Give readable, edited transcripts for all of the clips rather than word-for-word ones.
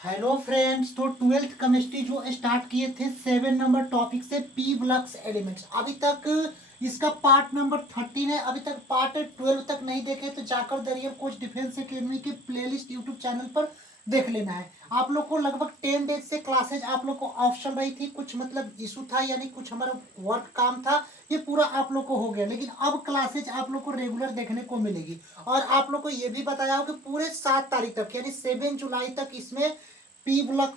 Hello friends, तो twelfth chemistry जो start किए थे 7 नंबर टॉपिक से पी ब्लॉक्स एलिमेंट्स, अभी तक इसका पार्ट नंबर 13 है। अभी तक पार्ट 12 तक नहीं देखे तो जाकर दरियल कोच डिफेंस एकेडमी के प्लेलिस्ट यूट्यूब चैनल पर देख लेना है। आप लोग को लगभग 10 डेज से क्लासेज आप लोग को ऑफ चल रही थी, कुछ मतलब इशू था, यानी कुछ हमारा वर्क काम था, ये पूरा आप लोग को हो गया। लेकिन अब क्लासेज आप लोग को रेगुलर देखने को मिलेगी। और आप लोग को ये भी बताया हो कि पूरे 7 तारीख तक यानी 7 जुलाई तक इसमें पी ब्लॉक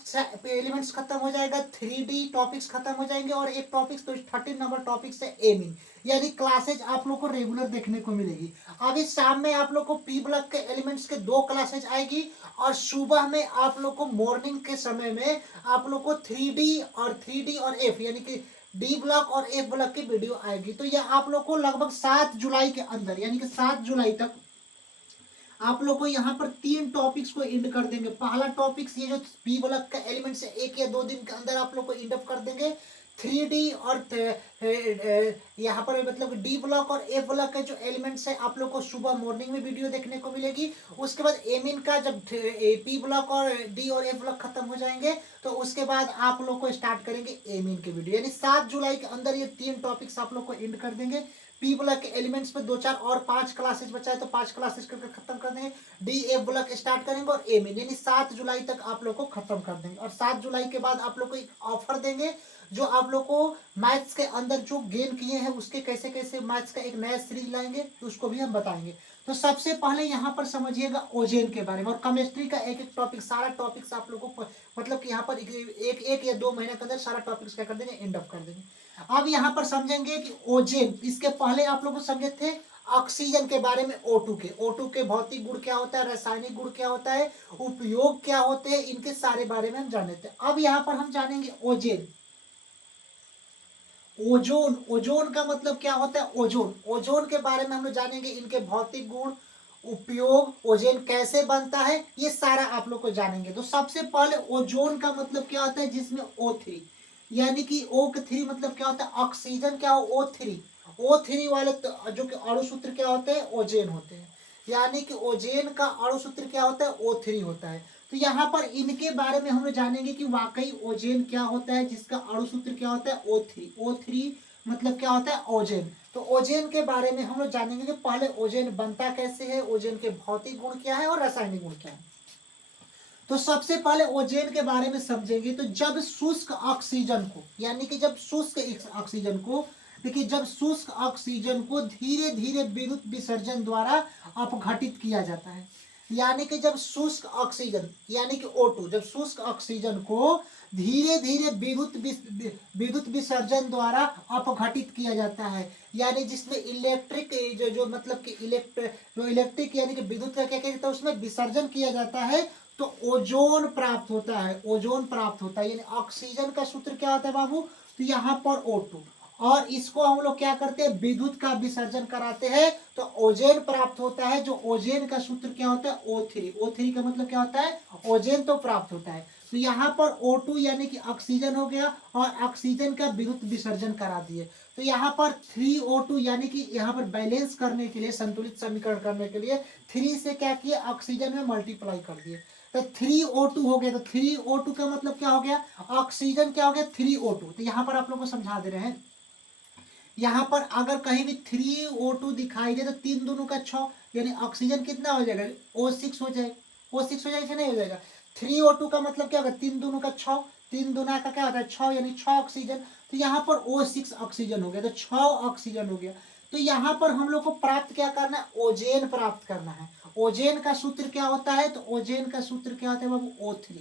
एलिमेंट्स खत्म हो जाएगा, 3D टॉपिक्स खत्म हो जाएंगे और एक टॉपिक्स तो 13 नंबर टॉपिक्स है एमिंग, यानी क्लासेज आप लोग को रेगुलर देखने को मिलेगी। अभी शाम में आप लोग को पी ब्लॉक के एलिमेंट्स के 2 क्लासेज आएगी और सुबह में आप लोग को मॉर्निंग के समय में आप लोग को 3D और एफ यानी कि डी ब्लॉक और एफ ब्लॉक की वीडियो आएगी। तो यह आप लोग को लगभग 7 जुलाई के अंदर यानी कि 7 जुलाई तक आप लोग को यहाँ पर 3 टॉपिक्स को इंड कर देंगे। पहला टॉपिक्स ये जो पी ब्लॉक का एलिमेंट से 1 या 2 दिन के अंदर आप लोग को इंड अप कर देंगे। 3D और यहाँ पर मतलब डी ब्लॉक और ए ब्लॉक के जो एलिमेंट्स है आप लोग को सुबह मॉर्निंग में वीडियो देखने को मिलेगी। उसके बाद एमिन का जब पी ब्लॉक और डी और ए ब्लॉक खत्म हो जाएंगे तो उसके बाद आप लोग को स्टार्ट करेंगे एमिन के वीडियो, यानी 7 जुलाई के अंदर ये 3 टॉपिक्स आप लोग को इंड कर देंगे। पी ब्लॉक के एलिमेंट्स पे 2 4 और 5 क्लासेस बचा है तो 5 क्लासेस करके खत्म कर देंगे। डी एफ ब्लॉक स्टार्ट करेंगे और ए में यानी 7 जुलाई तक आप लोग को खत्म कर देंगे। और 7 जुलाई के बाद आप लोग को एक ऑफर देंगे जो आप लोग को मैथ्स के अंदर जो गेन किए हैं उसके कैसे कैसे मैथ्स का एक नया सीरीज लाएंगे तो उसको भी हम बताएंगे। तो सबसे पहले यहाँ पर समझिएगा ओजेन के बारे में और केमिस्ट्री का एक एक टॉपिक, सारा टॉपिक्स आप लोगों को मतलब कि यहाँ पर एक या 2 महीने के अंदर सारा टॉपिक्स क्या कर देंगे, एंड अप कर देंगे। अब यहाँ पर समझेंगे कि ओजेन, इसके पहले आप लोग समझे थे ऑक्सीजन के बारे में, O2 के भौतिक गुण क्या होता है, रासायनिक गुण क्या होता है, उपयोग क्या होते हैं, इनके सारे बारे में हम जाने थे। अब यहाँ पर हम जानेंगे ओजेन। ओजोन, ओजोन का मतलब क्या होता है, ओजोन, ओजोन के बारे में हम लोग जानेंगे, इनके भौतिक गुण, उपयोग, ओजोन कैसे बनता है, ये सारा आप लोग को जानेंगे। तो सबसे पहले ओजोन का मतलब क्या होता है, जिसमें O3 यानी कि O3 मतलब क्या होता है, ऑक्सीजन क्या हो O3 वाले तो जो कि अणु सूत्र क्या होते हैं, ओजेन होते हैं, यानी कि ओजेन का अणु सूत्र क्या होता है, O3 होता है। तो यहाँ पर इनके बारे में हम लोग जानेंगे कि वाकई ओजेन क्या होता है, जिसका अणु सूत्र क्या होता है, O3 मतलब क्या होता है, ओजेन। तो ओजेन के बारे में हम लोग जानेंगे कि पहले ओजेन बनता कैसे है, ओजेन के भौतिक गुण क्या है और रासायनिक गुण क्या है। तो सबसे पहले ओजेन के बारे में समझेंगे। तो जब शुष्क ऑक्सीजन को यानी कि जब शुष्क ऑक्सीजन को देखिए, जब शुष्क ऑक्सीजन को धीरे धीरे विद्युत विसर्जन द्वारा अपघटित किया जाता है, यानी कि जब शुष्क ऑक्सीजन यानी कि O2, जब शुष्क ऑक्सीजन को धीरे धीरे विद्युत विसर्जन द्वारा अपघटित किया जाता है, यानी जिसमें इलेक्ट्रिक जो मतलब कि इलेक्ट्रिक यानी कि विद्युत का क्या कहते हैं, उसमें विसर्जन किया जाता है तो ओजोन प्राप्त होता है, ओजोन प्राप्त होता है। यानी ऑक्सीजन का सूत्र क्या होता है बाबू, तो यहाँ पर O2, और इसको हम लोग क्या करते हैं, विद्युत का विसर्जन कराते हैं तो ओजेन प्राप्त होता है। जो ओजेन का सूत्र क्या होता है, O3 का मतलब क्या होता है, ओजेन तो प्राप्त होता है। तो यहाँ पर O2 यानी कि ऑक्सीजन हो गया और ऑक्सीजन का विद्युत विसर्जन करा दिए। तो यहाँ पर 3O2 यानी कि यहाँ पर बैलेंस करने के लिए, संतुलित समीकरण करने के लिए 3 से क्या किए, ऑक्सीजन में मल्टीप्लाई कर दिए तो 3O2 हो गया। तो 3O2 का मतलब क्या हो गया, ऑक्सीजन क्या हो गया 3O2। तो यहाँ पर आप लोग को समझा दे रहे हैं, यहाँ पर अगर कहीं भी 3O2 दिखाई दे तो 3 दूनों का 6 यानी ऑक्सीजन कितना हो जाएगा, O6 हो जाएगा, O6 हो जाएगा, नहीं हो जाएगा। 3O2 का मतलब क्या होगा, 3 दूनों का 6, 3 दूना का क्या होता है 6 यानी 6 ऑक्सीजन। तो यहाँ पर O6 ऑक्सीजन हो गया, तो 6 ऑक्सीजन हो गया। तो यहाँ पर हम लोग को प्राप्त क्या करना है, ओजेन प्राप्त करना है। ओजेन का सूत्र क्या होता है, तो ओजेन का सूत्र क्या होता है बाबू, O3।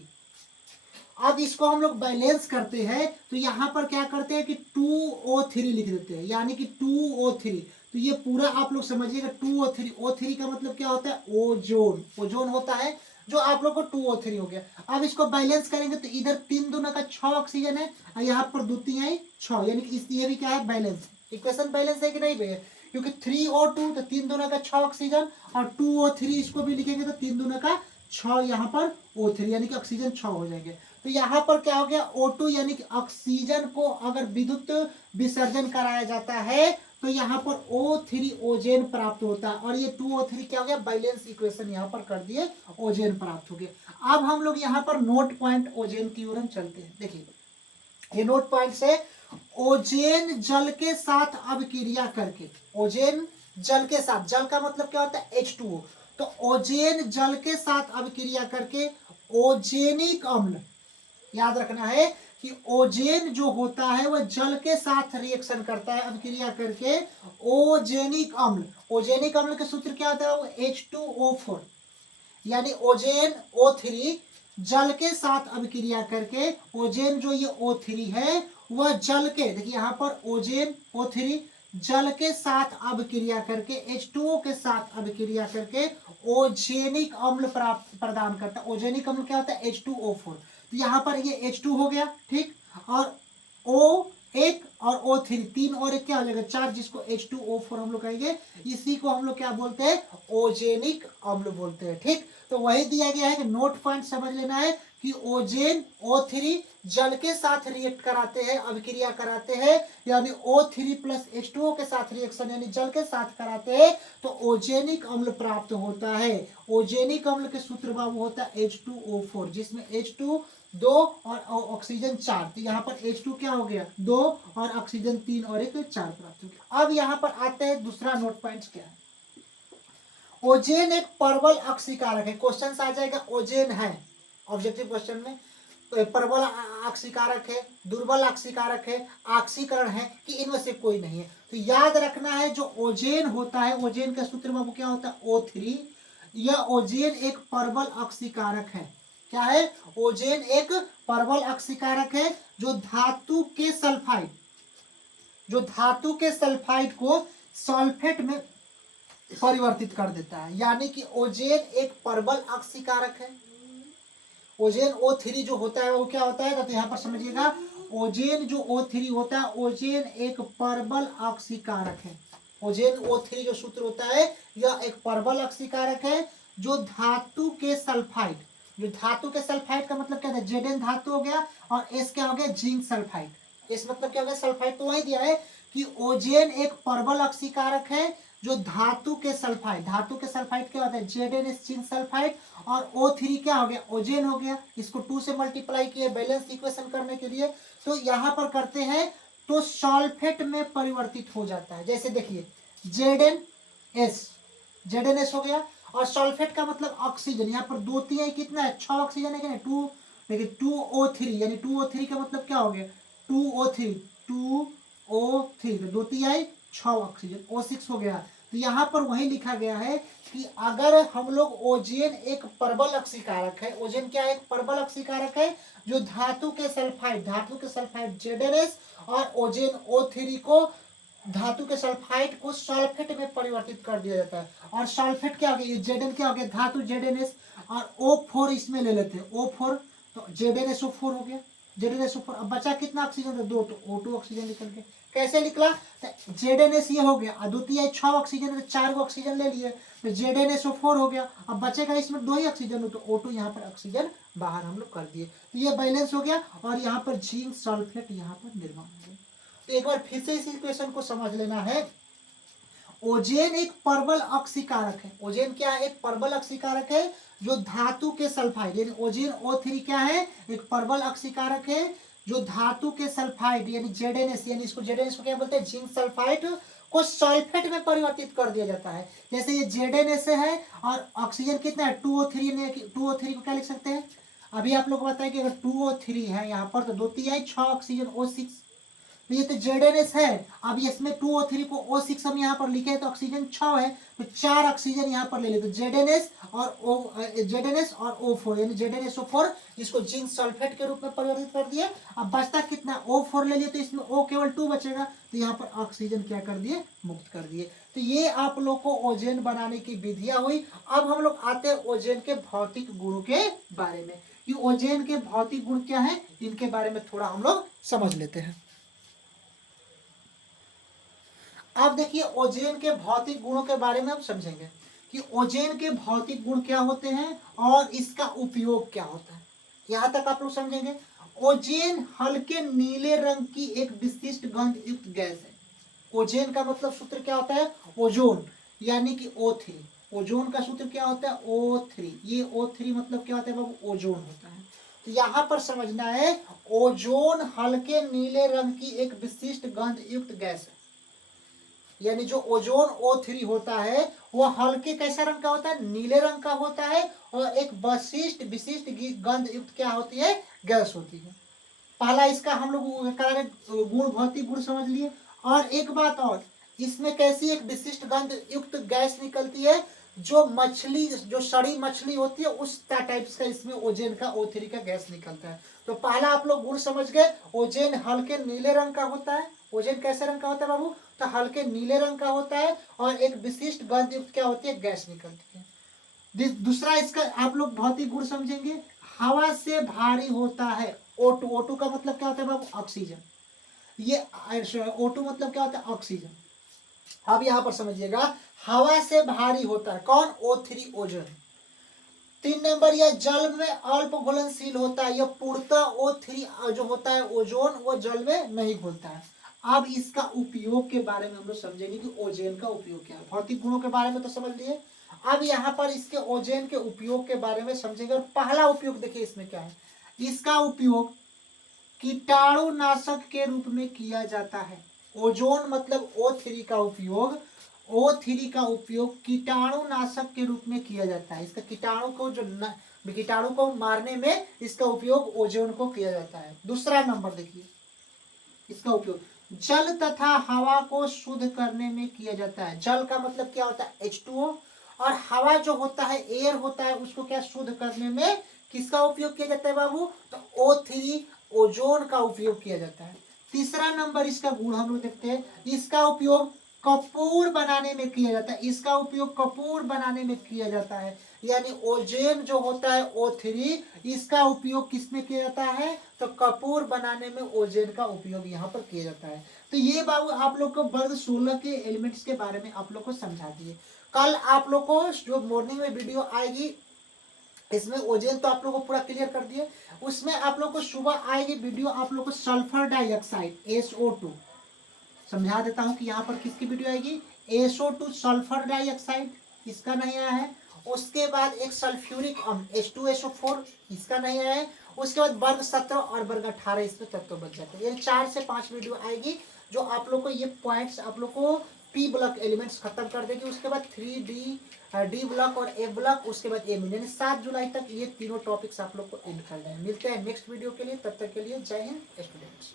अब इसको हम लोग बैलेंस करते हैं तो यहाँ पर क्या करते हैं कि 2O3 लिख देते हैं, यानी कि 2O3। तो ये पूरा आप लोग समझिएगा 2O3, O3 का मतलब क्या होता है, ओजोन, ओजोन होता है, जो आप लोग को 2O3 हो गया। अब इसको बैलेंस करेंगे तो इधर 3 दूना का 6 ऑक्सीजन है और यहाँ पर 2 3 है 6, यानी कि ये भी क्या है, बैलेंस, इक्वेशन बैलेंस है कि नहीं भैया, क्योंकि 3O2 तो 3 दूना का 6 ऑक्सीजन और 2O3 इसको भी लिखेंगे तो 3 दूना का 6 यहाँ पर O3 यानी कि ऑक्सीजन 6 हो जाएंगे। तो यहाँ पर क्या हो गया, O2 यानी कि ऑक्सीजन को अगर विद्युत विसर्जन कराया जाता है तो यहाँ पर O3 ओजेन प्राप्त होता है, और ये 2O3 क्या हो गया, बैलेंस इक्वेशन यहाँ पर कर दिए, ओजेन प्राप्त हो गया। अब हम लोग यहाँ पर नोट पॉइंट ओजेन की ओर हम चलते हैं। देखिए ये नोट पॉइंट से, ओजेन जल के साथ अभिक्रिया करके, ओजेन जल के साथ, जल का मतलब क्या होता है H2O, तो ओजेन जल के साथ अभिक्रिया करके ओजेनिक अम्ल, याद रखना है कि ओजेन जो होता है वह जल के साथ रिएक्शन करता है अभिक्रिया करके ओजेनिक अम्ल। ओजेनिक अम्ल का सूत्र क्या होता है, वो H2O4, यानी ओजेन O3 जल के साथ अभिक्रिया करके, ओजेन जो ये O3 है वह जल के, देखिए यहाँ पर ओजेन O3 जल के साथ अभिक्रिया करके H2O के साथ अभिक्रिया करके ओजेनिक अम्ल प्राप्त प्रदान करता है। ओजेनिक अम्ल क्या होता है, H2O4, तो यहाँ पर ये H2 हो गया, ठीक, और O एक और O3, तीन और एक क्या हो जाएगा, चार, जिसको H2O4 हम लोग कहेंगे। इसी को हम लोग क्या बोलते हैं, ओजेनिक अम्ल बोलते हैं, ठीक। तो वही दिया गया है कि नोट पॉइंट समझ लेना है कि ओजेन O3 जल के साथ रिएक्ट कराते हैं, अभिक्रिया कराते हैं, यानी O3 प्लस H2O के साथ रिएक्शन यानी जल के साथ कराते हैं, तो ओजेनिक अम्ल प्राप्त होता है। ओजेनिक अम्ल के सूत्र बाबू होता है H2O4, जिसमें H2 दो और ऑक्सीजन 4, तो यहाँ पर H2 क्या हो गया, 2 और ऑक्सीजन 3 और एक 4 प्राप्त हो गया। अब यहाँ पर आते हैं दूसरा नोट पॉइंट क्या है, ओजेन एक प्रबल अक्सीकारक है। क्वेश्चन आ जाएगा ओजेन है ऑब्जेक्टिव क्वेश्चन में, तो प्रबल अक्सीकारक है, दुर्बल अक्सीकारक है, ऑक्सीकरण है, कि इनमें से कोई नहीं है। तो याद रखना है जो ओजेन होता है, ओजेन का सूत्र बाबू क्या होता है, O3, यह ओजेन एक प्रबल अक्सीकारक है। क्या है, ओजेन एक प्रबल अक्सीकारक है जो धातु के सल्फाइड, जो धातु के सल्फाइड को सल्फेट में परिवर्तित कर देता है, यानी कि ओजेन एक प्रबल अक्सीकारक है। ओजेन O3 जो होता है वो क्या होता है, तो यहाँ पर समझिएगा, ओजेन जो O3 होता है, ओजेन एक प्रबल अक्सीकारक है। ओजेन O3 जो सूत्र होता है यह एक प्रबल अक्सीकारक है जो धातु के सल्फाइड, जो धातु के सल्फाइड का मतलब क्या है, Zn धातु हो गया, और S क्या हो गया, जिंक सल्फाइड। इस मतलब क्या हो गया, सल्फाइड, तो वही दिया है कि ओजेन एक प्रबल अक्सीकारक है जो धातु के सल्फाइड, धातु के सल्फाइड क्या होता है, Zn जिंक सल्फाइड, और O3 क्या हो गया, ओजेन हो गया। इसको 2 से मल्टीप्लाई किए बैलेंस इक्वेशन करने के लिए, तो यहाँ पर करते हैं तो सल्फेट में परिवर्तित हो जाता है। जैसे देखिए Zn S हो गया, और सल्फेट का मतलब ऑक्सीजन, यहाँ पर 2 3 कितना है, 6 ऑक्सीजन है कि नहीं, 2, देखिए 2O3, यानी 2O3 का मतलब क्या हो गया, 2O3, 2O3, 2 3 6 ऑक्सीजन, O6 हो गया। तो यहाँ पर वही लिखा गया है कि अगर हम लोग, ओजेन एक प्रबल अक्सीकारक है, ओजेन क्या है, एक प्रबल अक्सीकारक है जो धातु के सल्फाइड, धातु के सल्फाइड Zns और ओजेन O3 को, धातु के सल्फाइड को सल्फेट में परिवर्तित कर दिया जाता है। और सल्फेट क्या हो गया, ये Zn क्या हो गया, धातु Zns, और O4 इसमें ले लेते हैं, O4, तो ZnSO4 हो गया, ZnSO4। अब बचा कितना ऑक्सीजन था, 2, तो O2 ऑक्सीजन निकल गया। कैसे निकला, तो Zns ये हो गया, द्वितीय 6 ऑक्सीजन, तो 4 ऑक्सीजन ले लिए, तो ZnSO4 हो गया। अब बचेगा इसमें 2 ही ऑक्सीजन, तो O2 यहाँ पर ऑक्सीजन बाहर हम लोग कर दिए, तो ये बैलेंस हो गया, और यहाँ पर जिंक सल्फेट यहाँ पर निर्माण हो गया। तो एक बार फिर से इस इक्वेशन को समझ लेना है, ओजेन एक प्रबल अक्सीकारक है। ओजेन क्या है, एक प्रबल अक्सीकारक है जो धातु के सल्फाइड, यानी ओजेन O3 क्या है, एक प्रबल अक्सीकारक है जो धातु के सल्फाइड यानी Zns, यानी इसको Zns को क्या बोलते हैं, जिंक सल्फाइड, को सल्फेट में परिवर्तित कर दिया जाता है। जैसे ये Zns है, और ऑक्सीजन कितना है, 2O3, 2O3 को क्या लिख सकते हैं, अभी आप लोग को बताएं कि अगर 2O3 है यहाँ पर, तो 2 3 6 ऑक्सीजन O6, तो ये तो Zns है। अब इसमें 2O3 को O6 हम यहाँ पर लिखे तो ऑक्सीजन 6 है, तो 4 ऑक्सीजन यहाँ पर ले लेते, तो Zns और O4, यानी ZnSO4, जिसको जिंक सल्फेट के रूप में परिवर्तित कर दिया। अब बचता कितना, O4 ले लिए, तो इसमें O केवल 2 बचेगा, तो यहाँ पर ऑक्सीजन क्या कर दिए, मुक्त कर दिए। तो ये आप लोग को ओजेन बनाने की विधियां हुई। अब हम लोग आते हैं ओजेन के भौतिक गुणों के बारे में, कि ओजेन के भौतिक गुण क्या है, इनके बारे में थोड़ा हम लोग समझ लेते हैं। अब देखिए ओजेन के भौतिक गुणों के बारे में हम समझेंगे कि ओजेन के भौतिक गुण क्या होते हैं और इसका उपयोग क्या होता है, यहां तक आप लोग समझेंगे। ओजेन हल्के नीले रंग की एक विशिष्ट गंध युक्त गैस है। ओजेन का मतलब सूत्र क्या होता है, ओजोन, यानी कि O3। ओजोन का सूत्र क्या होता है, O3। ये O3 मतलब क्या होता है बाबू, ओजोन होता है। तो यहाँ पर समझना है, ओजोन हल्के नीले रंग की एक विशिष्ट गंध युक्त गैस है। यानी जो ओजोन O3 होता है वो हल्के कैसा रंग का होता है, नीले रंग का होता है, और एक विशिष्ट विशिष्ट गंध युक्त क्या होती है, गैस होती है। पहला इसका हम लोग कह रहे गुण, भौतिक गुण समझ लिए। और एक बात और, इसमें कैसी एक विशिष्ट गंध युक्त गैस निकलती है, जो मछली, जो सड़ी मछली होती है उस टाइप्स का इसमें ओजेन का O3 का गैस निकलता है। तो पहला आप लोग गुण समझ गए, ओजेन हल्के नीले रंग का होता है। ओजेन कैसे रंग का होता है बाबू, तो हल्के नीले रंग का होता है, और एक विशिष्ट गंध युक्त क्या होती है, गैस निकलती है। दूसरा इसका आप लोग भौतिक गुण समझेंगे, हवा से भारी होता है। O2, O2 का मतलब क्या होता है बाबू, ऑक्सीजन। ये O2 मतलब क्या होता है, ऑक्सीजन। अब यहां पर समझिएगा, हवा से भारी होता है कौन, O3 ओजोन। 3 नंबर, यह जल में अल्प घुलनशील होता है। यह पूर्णतः O3 जो होता है ओजोन, वो जल में नहीं घुलता है। अब इसका उपयोग के बारे में हम लोग समझेंगे कि ओजोन का उपयोग क्या है। भौतिक गुणों के बारे में तो समझ लिए, अब यहाँ पर इसके ओजोन के उपयोग के बारे में समझेंगे। और पहला उपयोग देखिए इसमें क्या है, इसका उपयोग कीटाणुनाशक के रूप में किया जाता है। ओजोन मतलब O3 का उपयोग, O3 का उपयोग कीटाणुनाशक के रूप में किया जाता है। इसका कीटाणु को मारने में इसका उपयोग ओजोन को किया जाता है। दूसरा नंबर देखिए, इसका उपयोग जल तथा हवा को शुद्ध करने में किया जाता है। जल का मतलब क्या होता है, H2O, और हवा जो होता है, एयर होता है, उसको क्या शुद्ध करने में किसका उपयोग किया जाता है बाबू, तो O3 ओजोन का उपयोग किया जाता है। तीसरा नंबर इसका गुण हम लोग देखते हैं, इसका उपयोग कपूर बनाने में किया जाता है। इसका उपयोग कपूर बनाने में किया जाता है। यानी ओजोन जो होता है O3, इसका उपयोग किसमें किया जाता है, तो कपूर बनाने में ओजोन का उपयोग यहाँ पर किया जाता है। तो ये बाबू आप लोग को वर्ग 16 के एलिमेंट्स के बारे में आप लोग को समझा दिए। कल आप लोग को जो मॉर्निंग में वीडियो आएगी, इसमें ओजोन तो आप लोग को पूरा क्लियर कर दिए। उसमें आप लोग को सुबह आएगी वीडियो, आप लोग को सल्फर डाइऑक्साइड SO2 समझा देता हूं कि यहाँ पर किसकी वीडियो आएगी, SO2 सल्फर डाइऑक्साइड, इसका नहीं आया है। उसके बाद एक सल्फ्यूरिक अम्ल H2SO4, इसका नहीं आया है। उसके बाद वर्ग 17 और वर्ग 18 इसमें तत्व बच जाते हैं। ये 4 से 5 वीडियो आएगी जो आप लोग को ये पॉइंट्स आप लोग को P ब्लॉक एलिमेंट्स खत्म कर देगी। उसके बाद 3D D ब्लॉक और A ब्लॉक, उसके बाद A यानी 7 जुलाई तक ये तीनों टॉपिक्स आप लोग को एंड कर देंगे। मिलते हैं नेक्स्ट वीडियो के लिए, तब तक के लिए जय हिंद स्टूडेंट्स।